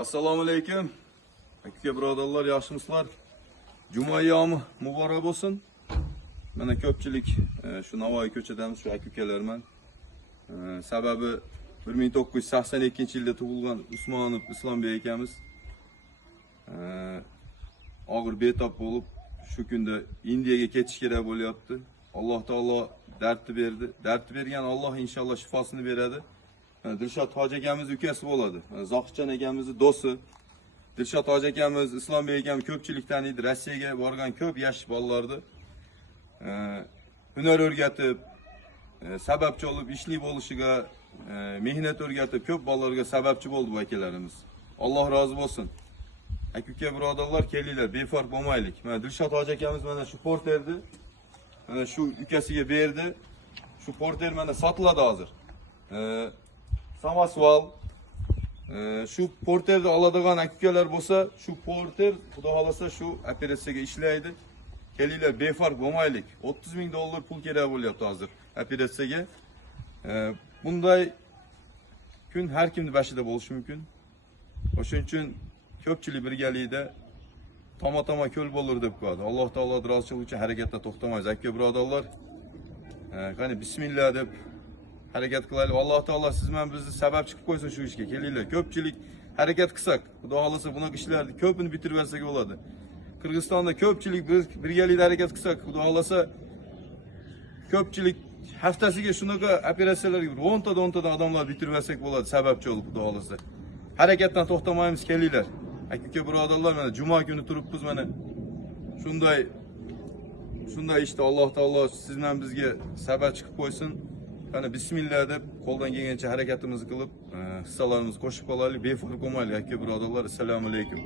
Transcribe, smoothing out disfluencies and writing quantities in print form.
Assalomu alaykum. Aka birodarlar, yaxshimisizlar? Juma yomi muborak bo'lsin. Mana ko'pchilik shu Navoiy ko'chadamiz, shu aka-ukalarman. Sababi 1982-yilda tug'ilgan Usmonov Islombek akamiz og'ir betob bo'lib, shu kunda Indiyaga ketish kerak bo'lyapti. Alloh taolo dardni berdi. Dardni bergan Alloh inshaalloh shifosini beradi. Dilshod Hoji akamiz ukasi bo'ladi. Zohidjon akamizni do'sti. Dilshod Hoji akamiz, Islombek akam ko'pchilik taniydi. Rossiyaga borgan ko'p yosh bolalarni hunar o'rgatib, sababchi bo'lib ishli bo'lishiga, mehnat o'rgatib ko'p bolalarga sababchi bo'ldi bu akalarimiz. Alloh rozi bo'lsin. Aka birodarlar, kelinglar, befarq bo'lmaylik. Mana Dilshod Hoji akamiz mana shu porterni mana shu ukasiga berdi. Shu porter mana sotiladi hozir. Samasval shu porterni oladigan aka-ukalar bo'lsa, shu porter xudo xolasa shu operatsiyaga ishlaydi. Kelinglar, befarq bo'lmaylik. 30 ming dollar pul kerak bo'lyapti hozir operatsiyaga. Bunday kun har kimning boshida bo'lishi mumkin. O'shuning uchun ko'pchilik birgalikda toma ko'l bo'lar deb qo'yadi. Alloh taolo rozichilik uchun harakatda to'xtamaymiz. Aka birodarlar, qani bismillah deb harakat qilaylik. Alloh taolo siz bilan bizni sababchi qilib qo'ysin shu ishga. Kelinglar, ko'pchilik harakat qilsak, xudo xolasa bunaqa ishlarni ko'pini bitirib bersak bo'ladi. Qirg'izistonda ko'pchilik birgalikda harakat qilsak, xudo xolasa ko'pchilik haftasiga shunaqa operatsiyalarga 10 tadan odamlar bitirib bersak bo'ladi, sababchi bo'lib, xudo xolasa. Harakatdan to'xtamaymiz, kelinglar. Aka birodarlar, mana juma kuni turibmiz, mana shunday ishda Alloh taolo siz bilan bizga sababchi qilib qo'ysin. Qani bismillah deb qo'ldan kelgancha harakatimizni qilib, hissalarimizni qo'shib qolaylik, befarq bo'lmaylik aka birodarlar. Assalomu alaykum.